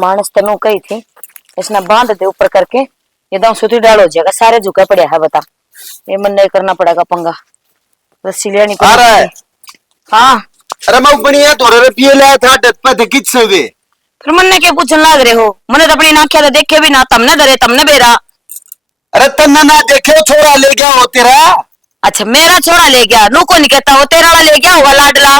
मानस तनु कही थी इसने बांध दे ऊपर करके एकदम सुती डाल हो जाएगा। सारे झुका पड़े है बता, ये मन नहीं करना पड़ेगा पंगा। रस्सी लेनी पड़ेगी। हाँ अरे मैं बढ़िया तो पिए लाया था पे किच से वे फिर मन क्या पूछने लग रहे हो? मैंने तो अपनी नाख्या तो देखे भी ना, तमने धरे तमने बेरा। अरे तन्ना ना देखे छोरा ले गया हो तेरा। अच्छा मेरा छोरा ले गया, नू को नहीं कहता हो, तेरा वाला ले गया होगा लाडला।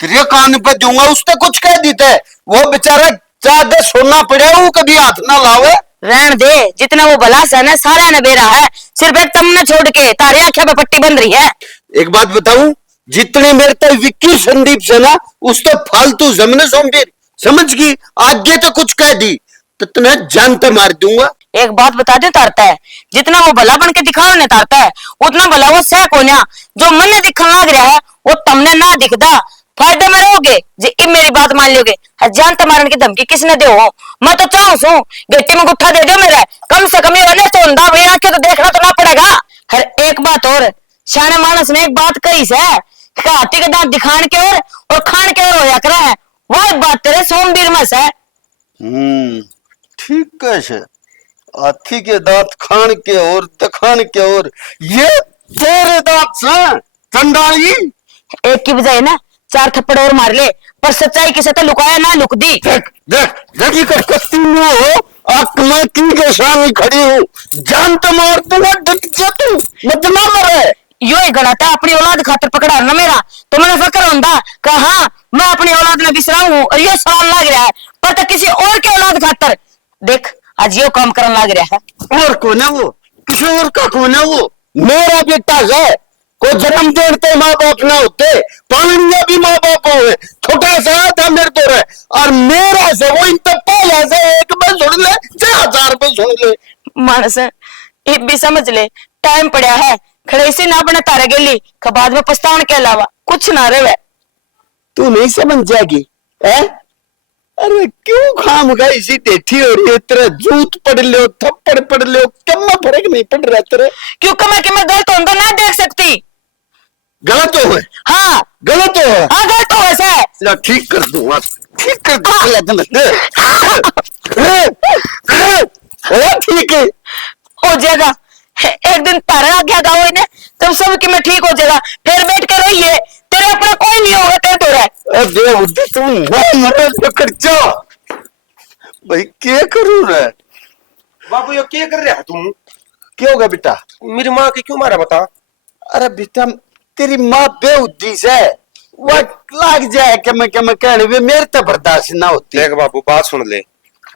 तेरे कान पे दूंगा उसने कुछ कह दी थे, वो बेचारा ज्यादा सोना पड़े वो कभी हाथ ना लावे। रहन दे, जितना वो भला सन है सारा ने बेरा है, सिर्फ एक तमने छोड़ के तारे आंखें पे पट्टी बन रही है। एक बात बताऊं, जितने मेरे तक विक्की संदीप से ना उस तो फालतू जमने सोमवीर समझ गई, आगे तो कुछ कह दी तो तुम्हें जानते मार दूंगा। एक बात बता दे तारता है, जितना वो भला बन के दिखाओ ने तारता है उतना भला वो सह कोन्या जो मन ने दिखने लग रहा है वो तमने ना दिखदा। फायदे में रहोगे जे मेरी बात मान लोगे। जानते मारने की धमकी किसने दे हो? मैं तो चाहूं सू गट्टी में गुट्ठा दे दो मेरा, कम से कम ये तो अंधा भाई आके तो देखना तो ना पड़ेगा। हर एक बात और शाने मानस ने एक बात कही से हाथी के दांत दिखाने के और खान के और होया करा है, वह बात तेरे सोमवीर में से। ठीक है, हाथी के दांत खान के और दिखान के और ये तेरे दांत से चंडाली। एक की बजाय ना चार थप्पड़ और मार ले, पर सच्चाई किसे तो लुकाया ना लुक दी। देख देख देखी कर कस्ती में हो, आंख में की के सामने खड़ी हूँ, जान तो मार दूंगा, डट जा तू मत ना मरे। यो ही गड़ा था अपनी औलाद खातर पकड़ा ना मेरा, तो मैंने फकर होता कहा मैं अपनी औलाद में बिसरा हूँ और ये सवाल लग रहा है, पर तो किसी और के औलाद खातर देख आज यो काम करने लग रहा है। और कौन है वो? किसी और का कौन है वो? मेरा बेटा है, को जन्म देते माँ बाप ना होते, पालनिया भी माँ बाप हो, छोटा सा था मेरे तो रहे, और मेरा से वो इन तक पहला से एक बार सुन ले 4000 रुपए सुन ले। मानस ये भी समझ ले टाइम पड़ा है, खड़े से ना बना तारे गेली बाद में पछताने के अलावा कुछ ना रहे। तू नहीं समझ जाएगी है? अरे क्यों खाम गई इसी टेठी हो रही है तेरा, जूत पढ़ लो थप्पड़ पढ़ लो कम फर्क नहीं पड़ रहा तेरे। क्यों मैं कि मैं गलत हूं तो ना देख सकती? गलत हो है? हाँ गलत हो है? हाँ गलत हो वैसे ठीक कर दूंगा, ठीक कर ठीक है हो जाएगा। एक दिन तारा आ गया गाँव ने तुम सब कि मैं ठीक हो जाएगा, फिर बैठ के रहिए तेरे अपना कोई नहीं होगा तेरे तो रहे। तुम मरे खर्चा भाई क्या करूं रे? बाबू ये क्या कर रहा है तुम? क्या होगा बेटा? मेरी माँ की क्यों मारा बता? अरे बेटा तेरी माँ बेउद्देश है, वो लग जाए कि मैं कहने मेरे तो बर्दाश्त ना होती। देख बाबू बात सुन ले,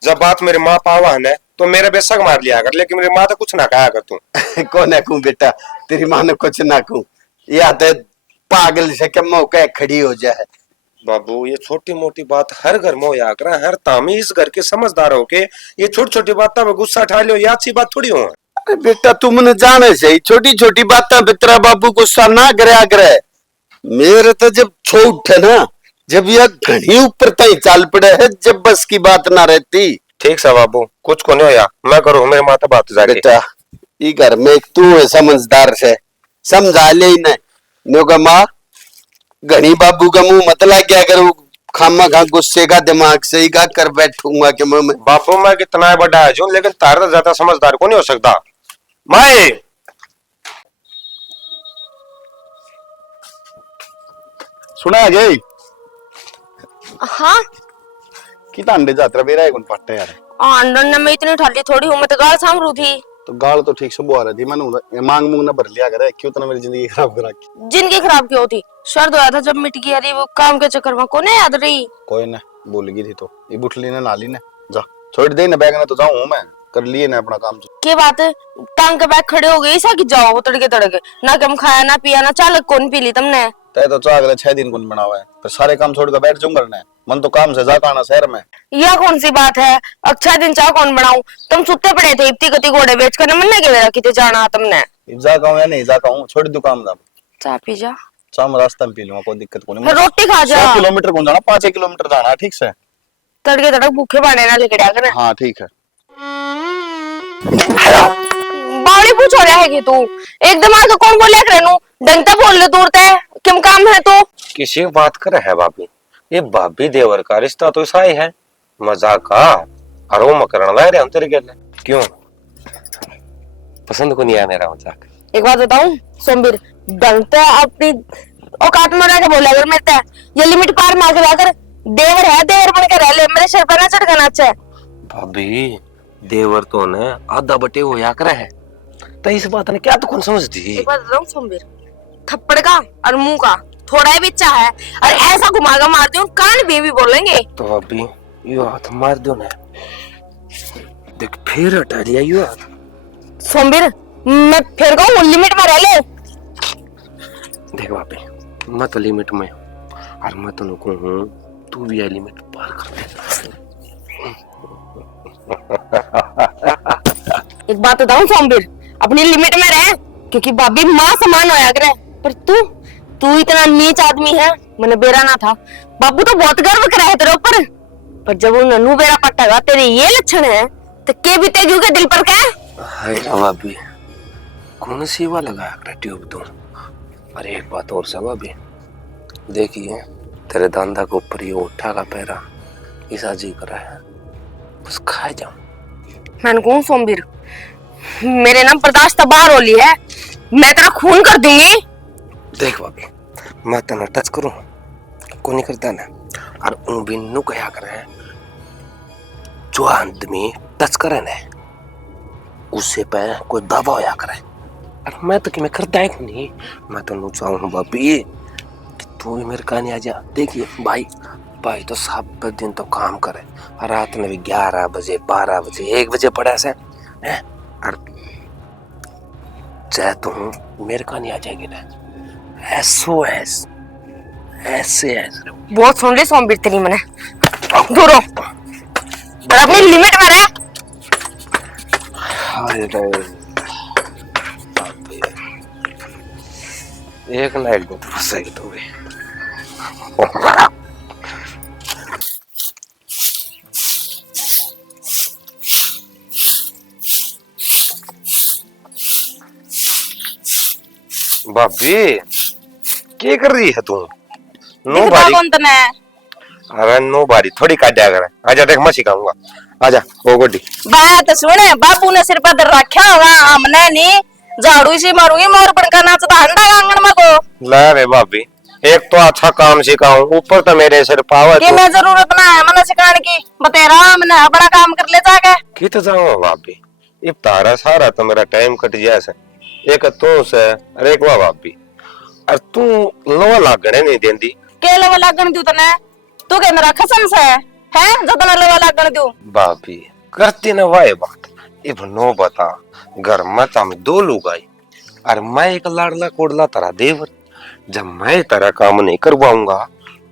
जब बात मेरे माँ पावा है ना तो मेरे बेशक मार लिया कर, लेकिन मेरी माँ तो कुछ ना कहा कर तू। कौन है कहूं बेटा, तेरी माँ ने कुछ ना कहूं, याद है पागल से क्या मौका खड़ी हो जाए। बाबू ये छोटी मोटी बात हर घर में होया कर, हर तामी इस घर के समझदार हो के ये छोटी छोटी बातों में गुस्सा ठा लियो, ये अच्छी बात थोड़ी हो। अरे बेटा तुमने जाने से छोटी छोटी बातें बितरा बाबू गुस्सा ना करे करे, मेरे तो जब छो उठे ना, जब यह घनी ऊपर तय चाल पड़े है, जब बस की बात ना रहती। ठीक सा बाबू कुछ को नहीं होया, मैं करूँ मेरे माता बात जाके। बेटा ये घर में तू है समझदार से, समझा ले इन्हें माँ घनी बाबू का मुंह मत ला क्या करूँ, खामा खा गुस्से का दिमाग से ही का कर बैठूंगा कि मैं बापू मैं कितना बड़ा है जो, लेकिन तारा ज्यादा समझदार को नहीं हो सकता। माए सुना गई हाँ कितना अंडे जात्रा बेरा है कौन पट्टे यार। अंडन ने मैं इतनी ठाली थोड़ी हूँ, मैं तो गाल साम रू थी। तो गाल तो ठीक से बुआ रही थी, मैंने मांग मूंग ना भर लिया करे, क्यों तना मेरी जिंदगी खराब करा की। जिंदगी खराब क्यों थी? शर्द होया था जब मिट गई, अरे वो काम के चक्कर में कोने याद रही। कोई ना भूल गई थी तो ये बुठली ने नाली ने जा छोड़ दे ना बैग ने, तो जाऊं मैं कर लिए ना अपना काम। के बात है टांग के बैग खड़े हो गए ऐसा कि जाओ तड़के तड़के ना, कम खाया ना पिया ना चालक कौन पी ली तुमने? तय तो चाह अगले 6 दिन कौन बना हुआ है, फिर सारे काम छोड़ कर बैठ जाऊं करने, मन तो काम से जाता आना शहर में। यह कौन सी बात है? अच्छा दिन चाह कौन बनाऊं? तुम सुते पड़े थे इतनी गति घोड़े बेच कर, मन के मेरा किते जाना तुमने? जा कहूं या नहीं जा कहूं, छोड़ दू काम दाम, चाह पी जा, चाह मैं रास्ता में पी लूंगा, कोई दिक्कत को नहीं। रोटी खा जा। 100 किलोमीटर कौन जाना, 5 किलोमीटर जाना, ठीक से तड़के तड़क भूखे पाने ना लिखड़ा कर। हाँ ठीक है। बावड़ी पूछ हो रहा है कि तू एकदम आके कौन बोलिया करे ढंग से बोल ले, दूरते किम काम है तो? किसी बात कर है भाभी, ये भाभी देवर का रिश्ता तो ऐसा ही है, मजाक का अरो मकरण ला रहे हम तेरे गेले क्यों पसंद को नहीं आया मेरा मजाक। एक बात बताऊं सोमवीर, ढंग पे अपनी औकात में रह के बोला अगर मेरे ये लिमिट पार मार के जाकर देवर है, देवर बन के रह ले, मेरे सिर पर ना चढ़ना अच्छा है। भाभी देवर तो ने आधा बटे हो या करे है तो इस बात ने क्या तो कौन समझती। एक बात बताऊं सोमवीर, थप्पड़ का और मुंह का थोड़ा ही बिच्चा है और ऐसा घुमागा मार दूं कान भी बोलेंगे। तो भाभी यो हाथ मार दो ना, देख फिर हटा लिया यो हाथ। सोमवीर मैं फिर कहूं लिमिट में रह ले। देख भाभी मैं तो लिमिट में और मैं तो नुकू हूँ, तू भी लिमिट पार कर दे। एक बात बताऊं सोमवीर, अपनी लिमिट में रह, क्योंकि भाभी माँ समान होया करे, पर तू इतना नीच आदमी है, मैंने बेरा ना था। बाबू तो बहुत गर्व करे है तेरे ऊपर, पर जब वो नन्नू बेरा पट्टागा तेरे ये लक्षण है तो के बीते क्यों के दिल पर क्या। हाय भाभी कौन सी वा लगाया कर ट्यूब तुम। और एक बात और सब भाभी देखिए तेरे दांदा के ऊपर ये उठा का पैरा ऐसा जी कर रहा है, बस खा जाऊं। मैंने कहूं सोमवीर मेरे नाम बर्दाश्त बाहर होली है, मैं तेरा खून कर दूंगी। देख भाभी मैं तना टच करूं को नहीं करता ना, और उन बिन्नू कहा करे जो आदमी टच करे ना उससे पे कोई दबा होया करे, और मैं तो कि मैं करता है नहीं। मैं तो चाहूँ भाभी कि तू भी मेरे कहानी आ जा। देखिए भाई तो सब दिन तो काम करे, रात में भी 11 बजे 12 बजे 1 बजे पड़ा से है, और चाहे तो मेरे कहानी आ जाएगी ना SOS ऐसे बहुत सुन ली सोमवीर तेरी मैंने, दूर हो पर अपनी लिमिट में रह। एक ना एक दिन तो फंसेगी तू भी। भाभी क्या कर रही है तू? नो बारी कौन तने? अरे नो बारी थोड़ी काटा कर आजा देख मैं सिखाऊंगा, आजा वो गोडी बात सुने, बाबू ने सिर पर रखा होगा, हमने नहीं झाड़ू से मारूंगी मोर बनका नाचता हंडा आंगन में को। ला रे भाभी एक तो अच्छा काम सिखाऊं ऊपर तो मेरे सिर पावर कि मैं जरूरत ना है मने सिखाने की, बतेरा मैंने बड़ा काम कर ले जाके कित जाऊं भाभी। अब तारा सारा तो मेरा टाइम कट गया से, एक तो से अरे एक भाभी और तू लो लागने नहीं देंदी के लवा लागन दू तने, तू के मेरा खसन से है जो तने लवा लागन दू। भाभी करती ना वाए बात अब नो बता, घर में तम 2 लोग आई और मैं एक लाडला कोडला तारा देवर, जब मैं तेरा काम नहीं करवाऊंगा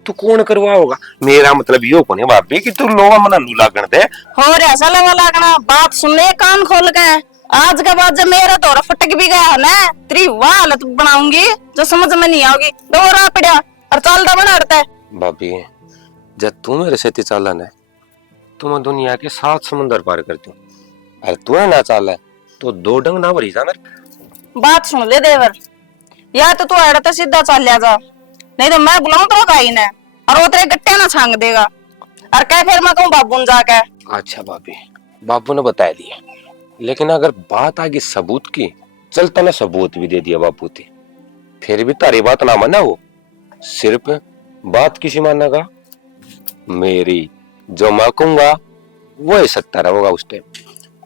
तू कौन करवाओगा। मेरा मतलब यो कोने भाभी कि तू लोग मना नू लागन दे हो रे ऐसा लवा लागना। बात सुन ले कान खोल के, आज के बाद जब मेरा तोरा फटक भी गया ना तेरी वाह हालत बनाऊंगी जो समझ में नहीं आओगी। दोरा पड़ा और चलता बना रहता है। भाभी जब तू मेरे से चालन है तो मैं दुनिया के 7 समुंदर पार कर दूं, अरे तू है ना चाल है तो 2 डंग ना भरी जाना। बात सुन ले देवर, या तो तू अड़ा तो सीधा चल जा, नहीं तो मैं बुलाऊं तो गाई ने और वो तेरे गट्टे ना छांग देगा और कह फिर मैं कहूं बाबू ने जाके। अच्छा भाभी बाबू ने बता दिया, लेकिन अगर बात आगे सबूत की चलता ना सबूत भी दे दिया बापू थी, फिर भी तारी बात ना माना वो, सिर्फ बात किसी मानेगा मेरी, जो मैं कहूंगा वो सत्ता रहेगा उस टाइम।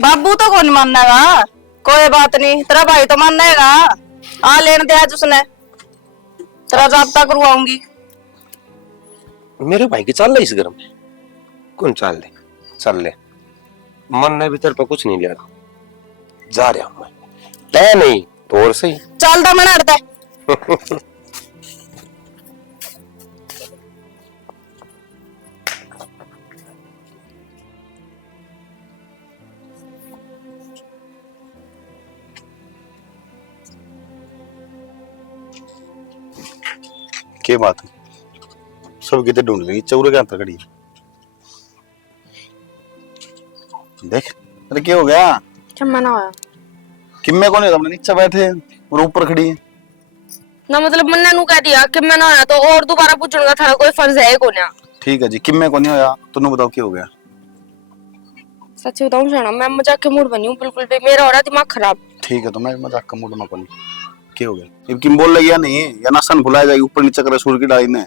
बाबू तो कौन मानेगा, कोई बात नहीं तेरा भाई तो मानेगा। आ लेने दे आज उसने, तेरा जाब्ता करवाऊंगी। मेरे भाई की चाल ले इस घर में कौन चाल ले, चल ले मन ने भीतर पर कुछ नहीं लिया, जा रहा हूं मैं तय नहीं तो और सही चलता मैं हटता है। क्या बात है सब कितने ढूंढ रही चौरे के अंतर खड़ी है। देख अरे क्या हो गया, क्या मना हुआ किम्मे को नहीं हमने नीचे बैठे और ऊपर खड़ी है ना, मतलब मैंने नु कह दिया कि मैं ना आया तो और दोबारा पूछूंगा थारा कोई फर्ज है को ना। ठीक है जी किम्मे को नहीं होया तुमने बताओ क्या हो गया। सच बताऊं शाना, मैं मजाक के मूड बनी हूँ बिल्कुल भी, मेरा हो रहा दिमाग खराब। ठीक है तो मैं मजाक का मूड में कौन क्या हो गया अब किम बोल रही है नहीं या ना सन भुलाया जाएगी ऊपर नीचे करे सूर की डाली ने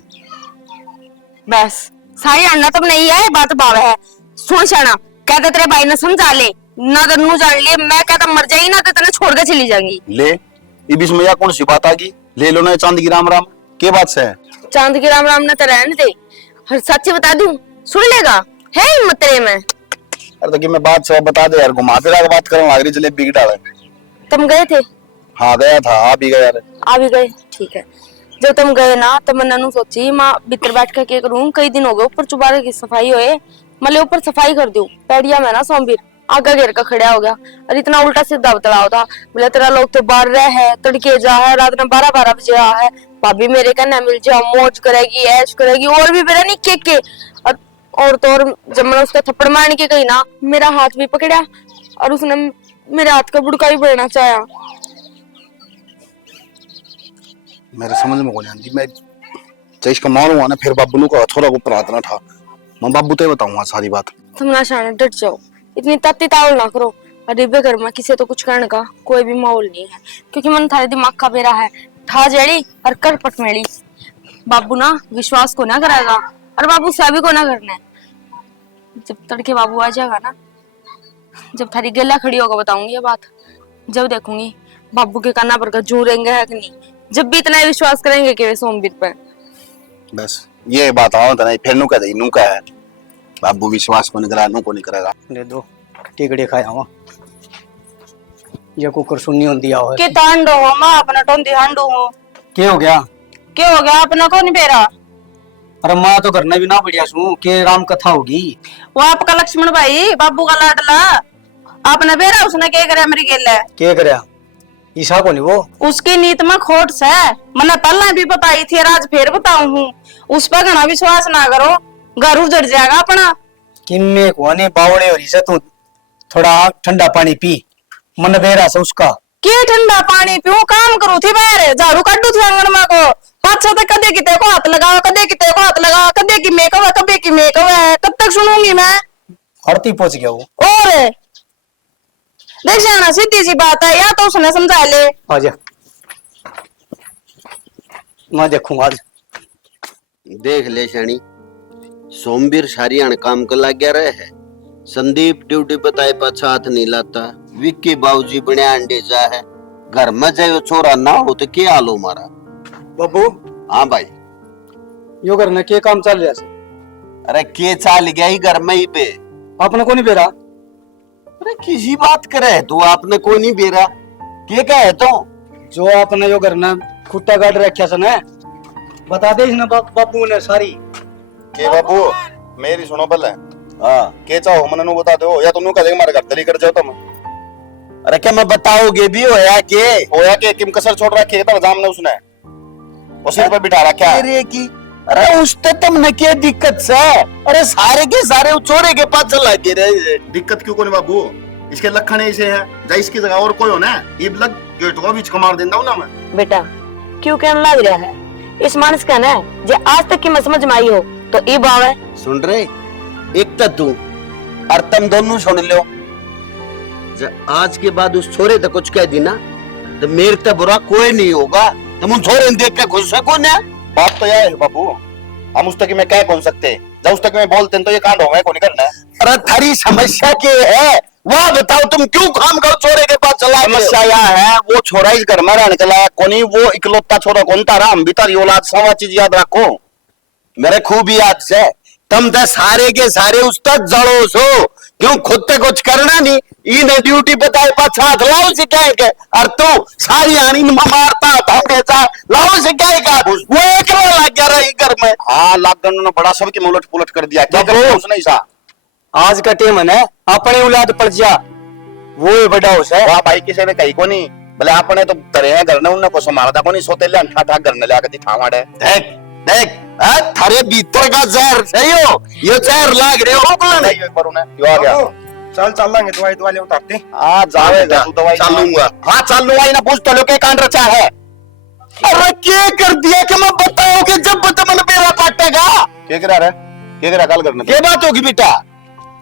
बस सारी अन्ना तो नहीं है, बात बाव है। सुन शाना, कहते तेरे भाई ने समझा ले ना, तो नू जान लिए मैं कहता मर जाएगी ना तो तेने छोड़ के चली जाएंगी। ले ये बीच में या कौन सी बात आ गई, ले लो ना चांद की राम राम के बात से है। चांद की राम राम ने तो रहने दे, हर सच्ची बता दूं सुन लेगा, है हिम्मत तेरे में। अरे तो कि मैं बात सब बता दे यार, घुमा फिरा के बात करने लग रही जलेबी की डाले। तुम गए थे? हाँ गया था, आ भी गया यार। आ भी गए, ठीक है। जब तुम गए ना तो मैंने नू सोची माँ भीतर बैठ के क्या करूं, कई दिन हो गए ऊपर चुबारे की सफाई होए, मले ऊपर सफाई कर दूं। पैडिया में ना सोमवीर आगा घेर का खड़ा हो गया और इतना उल्टा सीधा बतलाव था, बोले तेरा लोग तो बाहर रह है, तड़के जा है, रात में 12-12 बजे आ है, भाभी मेरे कहना मिल जा, मौज करेगी, ऐश करेगी, और भी मेरा नहीं के और तो और जब मैंने उसका थप्पड़ मारने के गई ना, मेरा हाथ भी पकड़ा और उसने मेरे हाथ का बुड़का भी बढ़ना चाहा। मेरे समझ में कौन आती, मैं चेश का मारूंगा ना फिर बाबू नु का छोरा को प्रात ना था, मैं बाबू ते बताऊंगा सारी बात। तुम ना शाना डट जाओ, इतनी तत्ती तावल ना करो। अरे घर में किसी तो कुछ करने का कोई भी माहौल नहीं है, क्योंकि मन थारे दिमाग का बेरा है, ठा जड़ी और कर पटमेड़ी। बाबू ना विश्वास को ना करेगा और बाबू सभी को ना करना है। जब तड़के बाबू आ जाएगा ना, जब थारी गला खड़ी होगा बताऊंगी ये बात, जब देखूंगी बाबू के काना पर का जोरेंगे है कि नहीं, जब भी इतना विश्वास करेंगे कि वे सोमवीर पे। बस ये बात आओ तो नहीं फिर नु कह दे नु का है बाबू विश्वास को नहीं करा नु को नहीं करेगा। ले दो टिकड़े खाया हुआ ये कुकर सुननी होती आओ के तांडो हो मां अपना टोंदी हांडो हो, क्या हो गया? क्या हो गया अपना कौन बेरा? अरे माँ तो करना भी ना बढ़िया सू के राम कथा होगी। वो आपका लक्ष्मण भाई बाबू का लाडला, आपने बेरा उसने क्या करे मेरी गेल है? क्या करया ईसा को नहीं वो उसकी नीत में खोट से मैंने पहले भी बताई थी, आज फिर बताऊं हूँ, उस पर घना विश्वास ना करो, घर उजड़ जाएगा अपना। किन्ने को ने बावड़े और इसे तू थोड़ा ठंडा पानी पी, मन बेरा से उसका के ठंडा पानी पीऊं, काम करूं थी बाहर, झाड़ू काटू थी आंगन में को, पाछा तक कदे किते को हाथ लगाओ, कदे किते को हाथ लगाओ, कदे की मेकअप है, कदे की मेकअप है, कब तक सुनूंगी मैं? हड़ती पहुंच गया वो। और देख जाना सीधी सी बात है, या तो उसने समझा ले। आजा मैं देखूंगा आज। देख ले शनी, सोमवीर सारियान काम कर लग गया रहे है, संदीप ड्यूटी बताए पाछा हाथ नहीं लाता, विक्की बाबूजी बने अंडे जा है, घर में जाए छोरा ना हो तो क्या हाल हो मारा। बाबू हाँ भाई, यो करना के काम चल रहा है? अरे के चाल गया ही घर में ही पे। आपने को नहीं बेरा? अरे किसी बात करे तू, आपने कोई नहीं बेरा के कहे तो जो आपने यो करना खुट्टा काट रखा सने बता दे इसने बाबू ने सारी। के बाबू मेरी सुनो पहले, हाँ के चाहो मन नु बता दो या तो नु कह दे मारे घर तली कर जाओ तुम। अरे क्या मैं बताओगे भी होया के किम कसर छोड़ रखी है तो जाम ने उसने वो सिर पे बिठा रखा है। अरे की अरे उसते तुमने क्या दिक्कत से? अरे सारे के सारे छोरे के पास चला के रहे। दिक्कत क्यों कोनी बाबू, इसके लक्षण ऐसे हैं, जा इसकी जगह और कोई हो ना ये लग गेट को बीच कमार देंदा हूं ना मैं। बेटा क्यों कहने लग रहा है, इस मानस का ना जे आज तक की मैं समझ में आई हो तो ई बाव है। सुन रहे एक तो तू और तुम दोनों सुन लो, जब आज के बाद उस छोरे तो कुछ कह दी ना तो मेरे तो बुरा कोई नहीं होगा, तुम उन छोरे देख के खुश है कौन है? बात तो यह है बाबू, हम उस तक में क्या कौन सकते, जब उस तक में बोलते हैं तो ये कांड होगा कौन करना है। अरे थारी समस्या क्या है वह बताओ, तुम क्यों काम करो छोरे के पास चला? समस्या यह है वो छोरा इस घर में रहने चला कोनी, वो इकलौता छोरा कौन तारा, हम भी तारी औलाद, सवा चीज याद रखो। मेरे खूब याद से तुम तो सारे के सारे उस तक जड़ो सो, क्यों खुद तक कुछ करना नहीं, इन्हें ड्यूटी बताए पाछा हाथ लाओ से क्या है, और तू सारी आनी मारता था कैसा लाओ से क्या है, वो एक लग गया रही घर में। हाँ लॉकडाउन ने बड़ा सबकी उलट पुलट कर दिया, क्या कर उसने सा आज का टेम है अपने औलाद पड़ जा वो बड़ा हो से। वाह भाई किसी ने कही को नहीं, भले आपने तो तरे हैं घर ने उन्हें को संभालता को नहीं, सोते ले अंठा ठा घर ने लाके दिखावाड़े। देख देख थारे भीतर का जहर सही हो, ये जहर लाग रहे हो नहीं पर उन्हें यो आ गया। चल चल लेंगे दवाई दवाई उतारते। हाँ जावेगा तू दवाई चलूंगा। हाँ चलूंगा ही ना, पूछ तो लो के कांड रचा है। अरे क्या कर दिया कि मैं बताऊं कि जब बता मन मेरा काटेगा क्या करा रहा क्या करा कल करने ये बात होगी बेटा।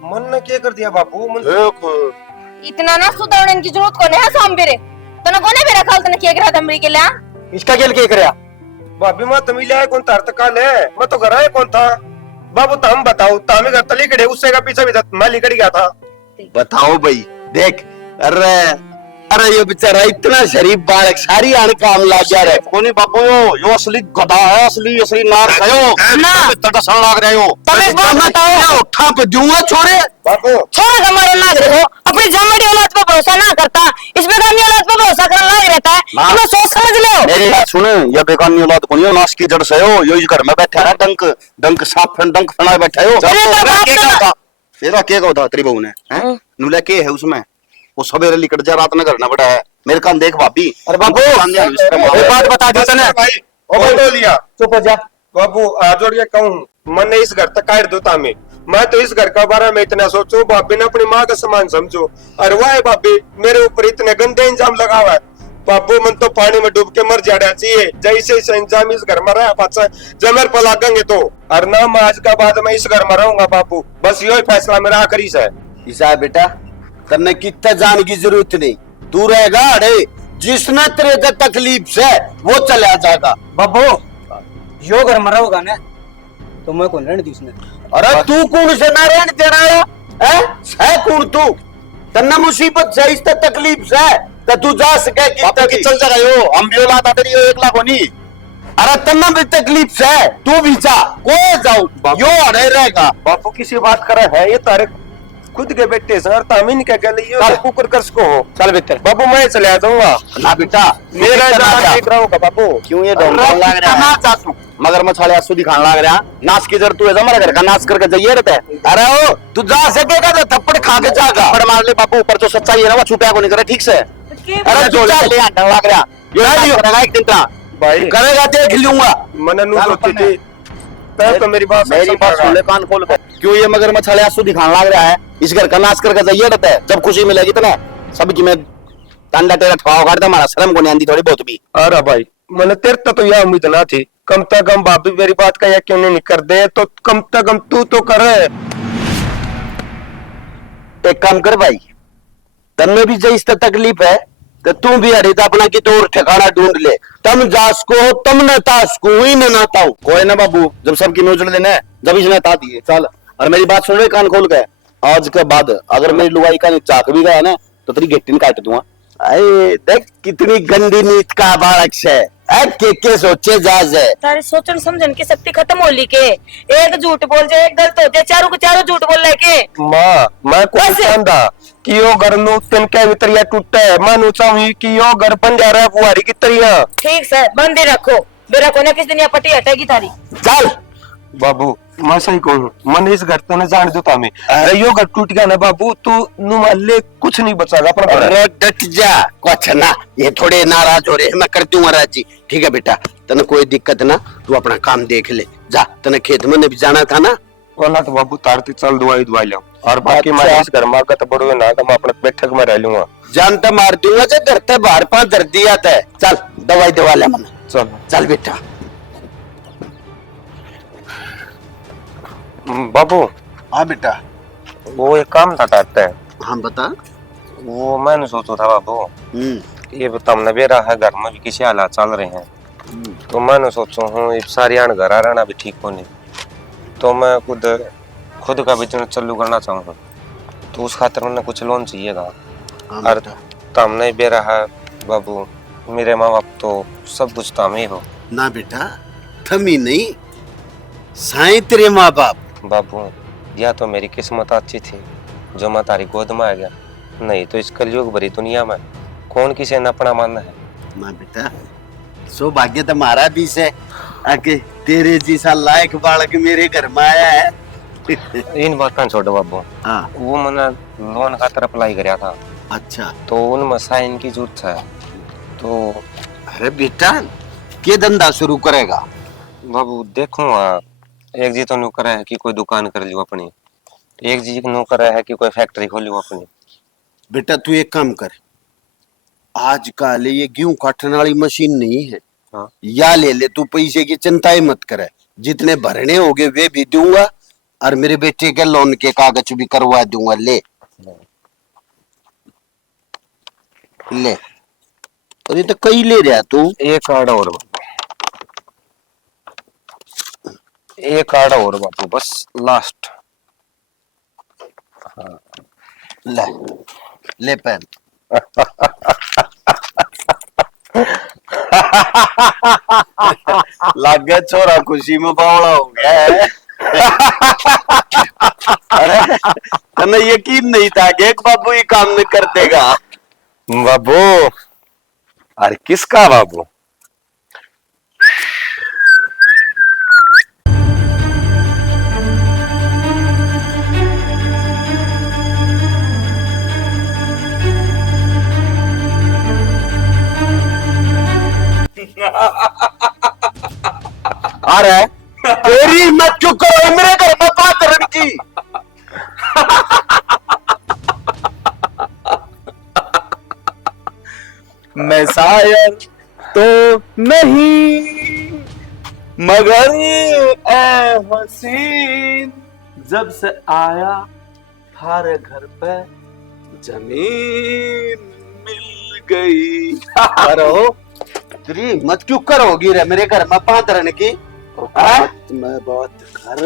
मन ने क्या कर दिया बापू मन देखो इतना ना सुधारने की जरूरत कोने है सांबेरे तने कोने बेरा खाल तने क्या करा दमरी के लिया इसका खेल क्या करया भाभी मैं तमिल है कौन तार तकाल है मैं तो घर आया कौन था बाबू तो हम बताओ तामी घर तली खड़े उससे का पीछे भी मैं लिकड़ गया था बताओ भाई देख अरे अरे ये बेचारा इतना शरीफ बालक सारी आने काम ला जा रहा है कोनी बापू यो असली गधा है असली असली नार कयो ना। तड़का सन लाग रहे हो तब एक बात बताओ उठा पे दूंगा छोरे बापू छोड़ हमारे लाग रहे हो अपनी जमड़ी औलाद पर भरोसा ना करता इस बेगानी औलाद पर भरोसा करना लाग रहता है हाँ। तुम्हें सोच समझ लो मेरी बात सुने ये बेगानी औलाद कोनी हो नाश की जड़ से हो यो इस घर में बैठा है डंक डंक साफ डंक फना बैठा हो अरे तो बात सुनो। तेरा क्या होता तेरी बहू ने हैं नुला के है उसमें वो सवेरे लिकट जा रात में करना पड़ा है मेरे कान देख भाभी अरे बाबू एक बात बता दी तने भाई ओ बोल लिया चुप हो जा बाबू आज और ये कहूँ मैंने इस घर तक काट दो तामे मैं तो इस घर का बारे में इतना सोचू भाभी ने अपनी माँ का समान समझो अरे वाह भाभी मेरे ऊपर इतने गंदे इंजाम लगा हुआ है बाबू मन तो पानी में डूब के मर जाना चाहिए जैसे इस इंजाम इस घर में रहा पाचा जब मेरे पर लागेंगे तो और ना मैं आज का बाद में इस घर में रहूंगा बापू बस यही फैसला मेरा आखिरी है ईसा बेटा तन्ने कितना जाने की जरूरत नहीं तू रहेगा अरे जिसने तेरे को तकलीफ से वो चला जाएगा बाबू यो घर मरा होगा ना तो मैं कौन रहने दी उसने अरे तू कौन से ना रहने देना है है कौन तू तन्ने मुसीबत से इस तकलीफ से तो तू जा सके बापू की चल जाएगा यो हम भी औलाद आते यो 1 लाख होनी अरे तन्ने भी तकलीफ से तू भी जा कोई जाओ यो अरे रहेगा बापू किसी बात करे है ये तारे खुद के बेटे सर तामीन क्या कह लियो चल। कुकर कर सको हो चल बेहतर बापू मैं चले आ जाऊंगा ना बेटा मेरा जाना देख रहा हूँ बापू क्यों ये ढोंग लाग रहा है मगर मछाले आंसू दिखाने लाग रहा नाच की जड़ तू है हमारे घर का नाच करके जाइए रहता है अरे ओ तू जा सकेगा तो थप्पड़ खा के जाएगा थप्पड़ मार ले बापू ऊपर जो सच्चाई है ना वो छुपा को नहीं करे ठीक से अरे जो तू चल ले ढंग लाग रहा यो करेगा एक दिन का भाई करेगा देख लूंगा मैंने नू सोची थी तब तो मेरी बात सुन ले कान खोल कर क्यों ये मगर मछाले आंसू दिखाने लाग रहा है इस घर का नाच करके जाइए रहता है जब खुशी मिलेगी तो ना सब की मैं टांडा तेरा ठवाओ काटता हमारा शर्म को नहीं आती थोड़ी बहुत भी अरे भाई मैंने तेरे तो यह उम्मीद ना थी कम से कम भाभी मेरी बात का यकीन नहीं कर दे तो कम से कम तू तो करे एक काम कर भाई तन्ने भी जैस तकलीफ है तो तू भी अरे अपना की तोर ठिकाना ढूंढ ले तम जास को तम न तास को ही न नाता हूं कोई ना बाबू जब सबकी नोचड़ देना है जब इसने ता दिए चल और मेरी बात सुन रहे कान खोल के आज के बाद अगर मेरी लुगाई का चाक भी गया ना तो तेरी गिट्टी काट दूंगा अरे देख कितनी गंदी नीत का बालक से के सोचे जाज है तारी सोचन समझन की शक्ति खत्म हो ली के एक झूठ बोल जाए एक गलत हो जाए चारों को चारों झूठ बोल लेके माँ मैं कोई बस। चाहता कि यो घर नु तिनके भीतरिया टूटे मैं नु चाहूं कि यो घर बन जा रहा है बुआरी की तरिया ठीक से बंद ही रखो मेरा कोने किस दिन ये पट्टी हटेगी तारी चल बाबू मैं सही कहूँ मन इस घर तो न जान देता मैं अरे यो घर टूट गया ना बाबू तू नु ले कुछ नहीं बचाएगा अपना घर। अरे डट जा कुछ ना ये थोड़े नाराज हो रहे मैं कर दूंगा राजी ठीक है बेटा तने कोई दिक्कत ना तू अपना काम देख ले जा तने खेत में भी जाना था ना बोला तो बाबू तारती चल दवाई लो और बाकी अच्छा। मैं इस घर में आगा तो बड़ो ना तो मैं अपने बैठक में रह लूंगा जान तो मार दूंगा जो घर ते बाहर 5 दर्द दिया था चल दवाई दवा ले मन चल चल बेटा बाबू हाँ बेटा वो एक काम था तारते है हाँ बता वो मैंने सोचा था बाबू ये तुमने भी रहा है घर में भी किसी हालात चल रहे हैं तो मैंने सोचा हूँ ये सारी आन घर आ रहना भी ठीक होने तो मैं खुद का बिजनेस चालू करना चाहूँ तो उस खातिर मैंने कुछ लोन चाहिएगा हाँ और बेटा तुमने भी रहा बाबू मेरे माँ बाप तो सब कुछ तुम ही हो ना बेटा थमी नहीं साईं तेरे माँ बाप बाबू या तो मेरी किस्मत अच्छी थी जो मैं तारी गोद में आ गया नहीं तो इस कलयुग भरी दुनिया में कौन किसे न अपना मानना है ना बेटा सौभाग्य तुम्हारा भी से आके तेरे जैसा लायक बालक मेरे घर में आया है इन बात का छोड़ो बाबू हाँ वो मैंने लोन खातर अप्लाई कराया था अच्छा तो उनमें साइन की जरूरत है तो अरे बेटा के धंधा शुरू करेगा बाबू देखूंगा एक जी तो नौकर है कि कोई दुकान कर लियो अपनी एक जी नौकर है कि कोई फैक्ट्री खोल लियो अपनी बेटा तू एक काम कर आजकल ये गेहूं काटने वाली मशीन नहीं है या ले ले तू पैसे की चिंता ही मत करे जितने भरने होगे वे भी दूंगा और मेरे बेटे के लोन के कागज भी करवा दूंगा। ले ले, और ये तो कई ले रहा तू। एक कार्ड और बापू, एक कार्ड और बापू, बस लास्ट। ले ले पेन। लग गया छोरा खुशी में बावड़ा हो गया है। अरे तने यकीन नहीं था कि एक बाबू ये काम नहीं कर देगा। बाबू, अरे किसका बाबू? अरे तेरी मत क्यों करो मेरे घर में बात रन की। मैं शायर तो नहीं मगर ए हसीन, जब से आया थारे घर पे जमीन मिल गई। करो तेरी मत क्यों करोगी रे मेरे घर में बात रहने की। मैं बात कर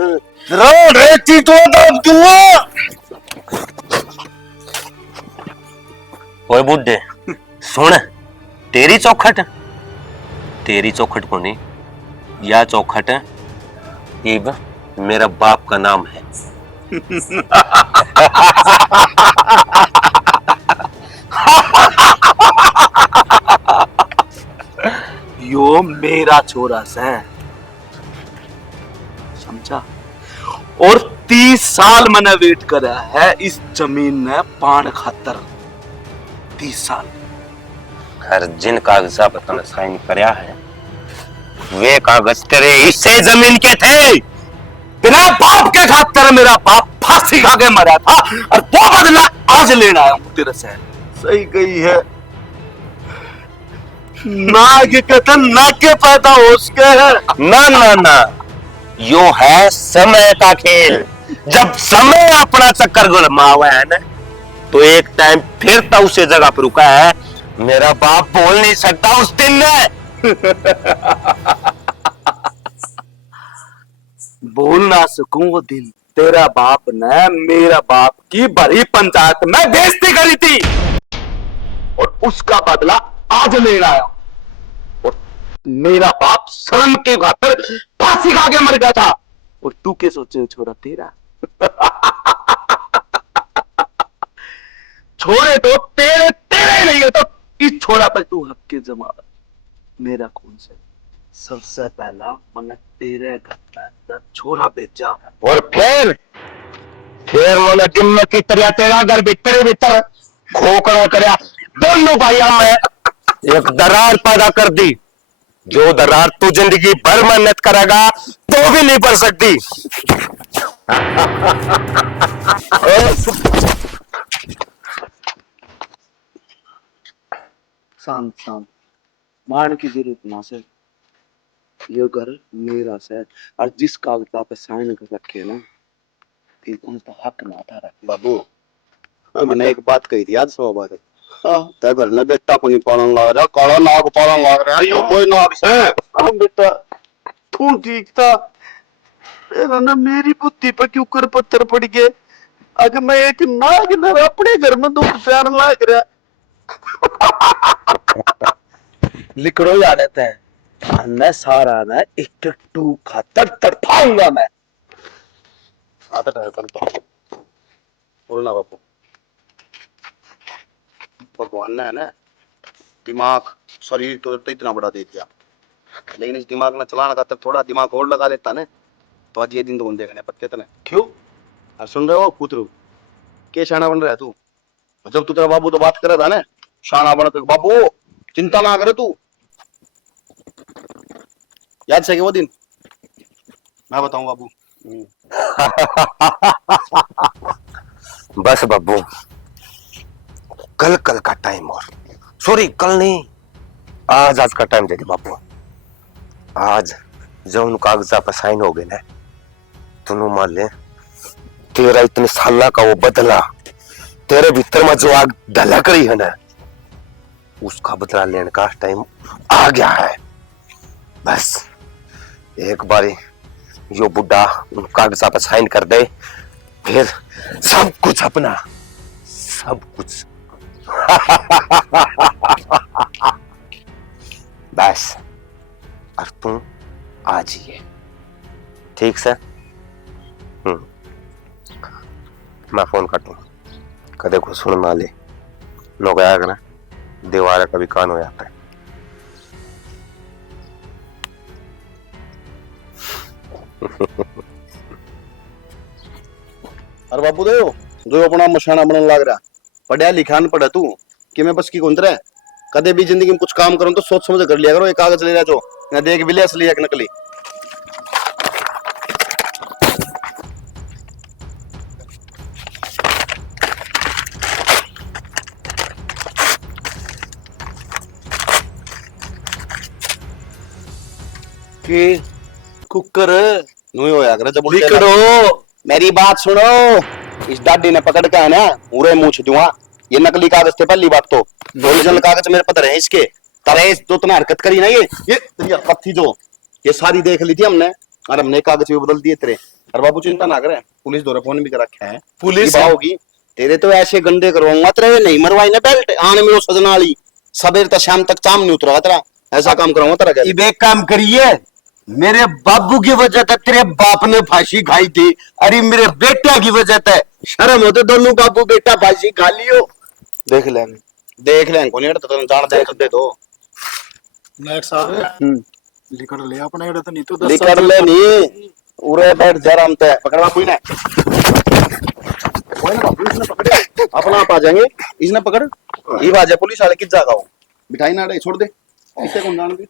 रेती तो दब दूंगा। ओए बुड्ढे सुन, तेरी चौखट को नहीं, या चौखट इब मेरा बाप का नाम है। यो मेरा छोरा से समझा, और 30 साल मैंने वेट करा है इस जमीन में पान खातर। 30 साल। हर जिन कागजात पर तूने साइन करया है वे कागज तेरे हिस्से जमीन के थे। तेरा बाप के खातर मेरा बाप फांसी खा के मरा था, और वो बदला आज लेना आया हूं तेरे से। सही गई है, नाग कहते नाग के पैदा हो उसके है। ना ना ना, यो है समय का खेल। जब समय अपना चक्कर घुमावा है ना, तो एक टाइम फिर तो उसे जगह पर रुका है। मेरा बाप बोल नहीं सकता उस दिन ने। बोल ना सकूं वो दिन, तेरा बाप ने मेरा बाप की भरी पंचायत में बेइज्जती करी थी, और उसका बदला आज लेना आया। और मेरा बाप शर्म के खातर फांसी खा के मर गया था, और तू क्या सोचे छोरा तेरा। छोरे तो तेरे तेरे नहीं है, तो इस छोरा पर तू हक के जमा। मेरा खून से सबसे पहला मैंने तेरे घर में छोरा बेचा, और फिर मैंने जिम्मे की तरह तेरा घर भीतर भीतर खोखला करया। दोनों भाइयों में एक दरार पैदा कर दी, जो दरार तू जिंदगी भर मेहनत करेगा तो भी नहीं पड़ सकती। शांत शांत, मान की जरूरत ना से। ये घर मेरा से, और जिस कागज पे साइन कर रखे ना, ठीक उनका हक ना था रखे। बाबू मैंने एक बात कही थी आज सो बात। तेरे घर में बेटा को नहीं पालन लग रहा, काला नाग पालन लग रहा है। यो कोई नाग से अब बेटा तू ठीक था, तेरा ना मेरी बुद्धि पर क्यों कर पत्थर पड़ गए। अगर मैं एक नाग ना अपने घर में दुख प्यार लाग रहा। लिखड़ो याद रहता है, मैं सारा ना एक टू खातर तड़पाऊंगा मैं। आता है करता बोलना बापू। भगवान ने है ना दिमाग शरीर तो इतना बड़ा दे दिया, लेकिन इस दिमाग में चलाना का थोड़ा दिमाग और लगा देता ना, तो आज ये दिन तो देखने पत्ते तने क्यों। और सुन रहे हो पुत्र, के शाना बन रहा है तू। जब तू तेरा बाबू तो बात कर रहा था ना, शाना बन तो बाबू चिंता ना करे तू। याद से वो दिन मैं बताऊं बाबू। बस बाबू, कल का टाइम, और सॉरी कल नहीं, आज का टाइम दे दे बाबू। आज जो उन कागजा पर साइन हो गए ना, तुम मान ले तेरा इतने साल का वो बदला, तेरे भीतर में जो आग धलक रही है ना, उसका बदला लेने का टाइम आ गया है। बस एक बारी यो बुढ़ा उन कागजात पर साइन कर दे, फिर सब कुछ अपना, सब कुछ। बस और तुम आ जाइए, ठीक से। मैं फोन काटू, कदे को सुन ना ले, लोग आया करना दीवार कभी कान हो जाता है। अरे बाबू देव जो अपना मशाना बनने लग रहा, पढ़िया लिखा न पढ़ा तू कि मैं बस की कौन तरह कदे भी जिंदगी में कुछ काम करूं तो सोच समझ कर लिया करो। एक कागज ले रहा जो ना देख भी ले असली है कि नकली। कि कुकर नुई होया करे जब उल्टे लिखड़ो मेरी बात सुनो। इस दादी ने पकड़ के है ना पूरे मुंह दूंगा। ये नकली कागज थे पहली बात तो, ओरिजिनल कागज मेरे पता रहे इसके तरह जो तना हरकत करी ना ये तेरी हरकत थी जो ये सारी देख ली थी हमने, और हमने कागज भी बदल दिए तेरे। और बाबू चिंता ना करे, पुलिस द्वारा फोन भी कर रखा है, पुलिस होगी तेरे तो ऐसे गंदे करवाऊंगा तेरे नहीं मरवाई ना बेल्ट आने में सजना वाली सवेर तक शाम तक चाम नहीं उतरा तेरा। ऐसा काम कराऊंगा तेरा क्या? इब एक काम करिए, मेरे बाबू की वजह से तेरे बाप ने फांसी खाई थी, अरे मेरे बेटा की वजह से शर्म होते दोनों बाबू बेटा फांसी खा लियो। देख लेंगे कौन तो जान दे दो नेट साहब लिखड़ ले अपना एड़ा तो नहीं तो 10 लिखड़ ले नहीं उरे बैठ जा आराम से पकड़ बाबू ने कोई ना बाबू इसने पकड़े अपना आप आ जाएंगे। इसने पकड़ ये बाजा पुलिस वाले किस जगह हो बिठाई ना छोड़ दे इसे कौन जान भी